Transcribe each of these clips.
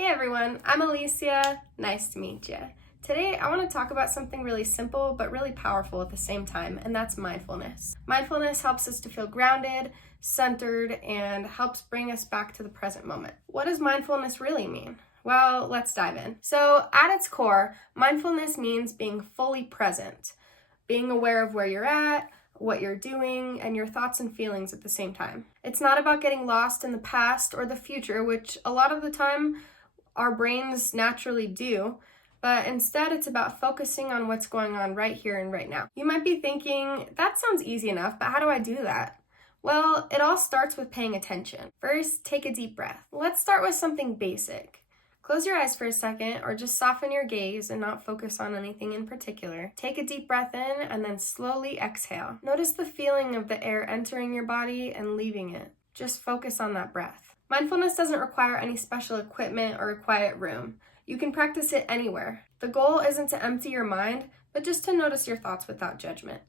Hey everyone, I'm Alicia. Nice to meet you. Today I want to talk about something really simple but really powerful at the same time, and that's mindfulness. Mindfulness helps us to feel grounded, centered, and helps bring us back to the present moment. What does mindfulness really mean? Well, let's dive in. So, at its core, mindfulness means being fully present, being aware of where you're at, what you're doing, and your thoughts and feelings at the same time. It's not about getting lost in the past or the future, which a lot of the time our brains naturally do, but instead it's about focusing on what's going on right here and right now. You might be thinking, that sounds easy enough, but how do I do that? Well, it all starts with paying attention. First, take a deep breath. Let's start with something basic. Close your eyes for a second, or just soften your gaze and not focus on anything in particular. Take a deep breath in and then slowly exhale. Notice the feeling of the air entering your body and leaving it. Just focus on that breath. Mindfulness doesn't require any special equipment or a quiet room. You can practice it anywhere. The goal isn't to empty your mind, but just to notice your thoughts without judgment.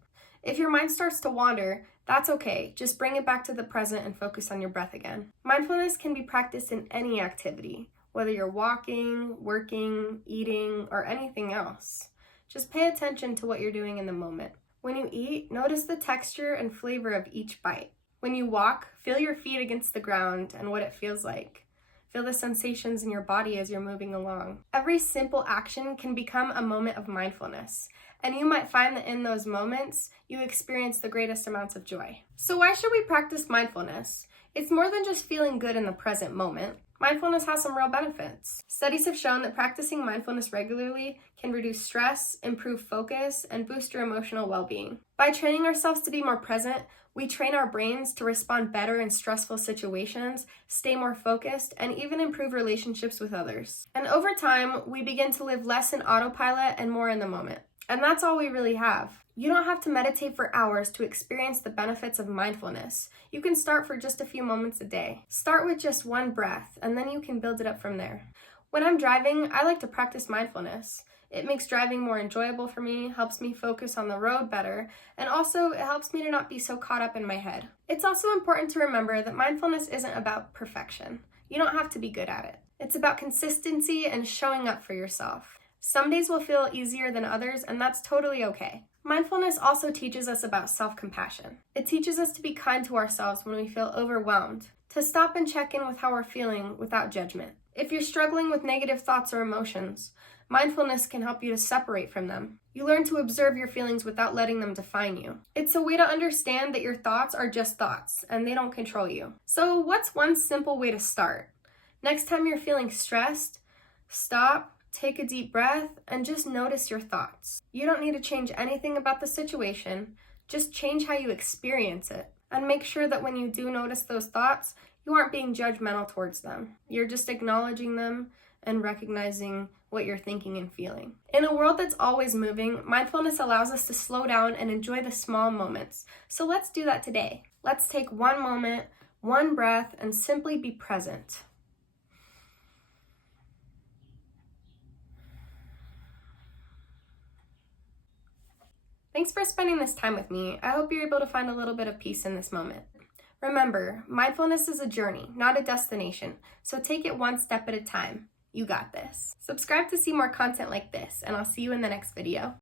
If your mind starts to wander, that's okay. Just bring it back to the present and focus on your breath again. Mindfulness can be practiced in any activity, whether you're walking, working, eating, or anything else. Just pay attention to what you're doing in the moment. When you eat, notice the texture and flavor of each bite. When you walk, feel your feet against the ground and what it feels like. Feel the sensations in your body as you're moving along. Every simple action can become a moment of mindfulness, and you might find that in those moments, you experience the greatest amounts of joy. So why should we practice mindfulness? It's more than just feeling good in the present moment. Mindfulness has some real benefits. Studies have shown that practicing mindfulness regularly can reduce stress, improve focus, and boost your emotional well-being. By training ourselves to be more present, we train our brains to respond better in stressful situations, stay more focused, and even improve relationships with others. And over time, we begin to live less in autopilot and more in the moment. And that's all we really have. You don't have to meditate for hours to experience the benefits of mindfulness. You can start for just a few moments a day. Start with just one breath, and then you can build it up from there. When I'm driving, I like to practice mindfulness. It makes driving more enjoyable for me, helps me focus on the road better, and also it helps me to not be so caught up in my head. It's also important to remember that mindfulness isn't about perfection. You don't have to be good at it. It's about consistency and showing up for yourself. Some days will feel easier than others, and that's totally okay. Mindfulness also teaches us about self-compassion. It teaches us to be kind to ourselves when we feel overwhelmed, to stop and check in with how we're feeling without judgment. If you're struggling with negative thoughts or emotions, mindfulness can help you to separate from them. You learn to observe your feelings without letting them define you. It's a way to understand that your thoughts are just thoughts, and they don't control you. So what's one simple way to start? Next time you're feeling stressed, stop, take a deep breath, and just notice your thoughts. You don't need to change anything about the situation, just change how you experience it. And make sure that when you do notice those thoughts, you aren't being judgmental towards them. You're just acknowledging them and recognizing what you're thinking and feeling. In a world that's always moving, mindfulness allows us to slow down and enjoy the small moments. So let's do that today. Let's take one moment, one breath, and simply be present. Thanks for spending this time with me. I hope you're able to find a little bit of peace in this moment. Remember, mindfulness is a journey, not a destination, so take it one step at a time. You got this. Subscribe to see more content like this, and I'll see you in the next video.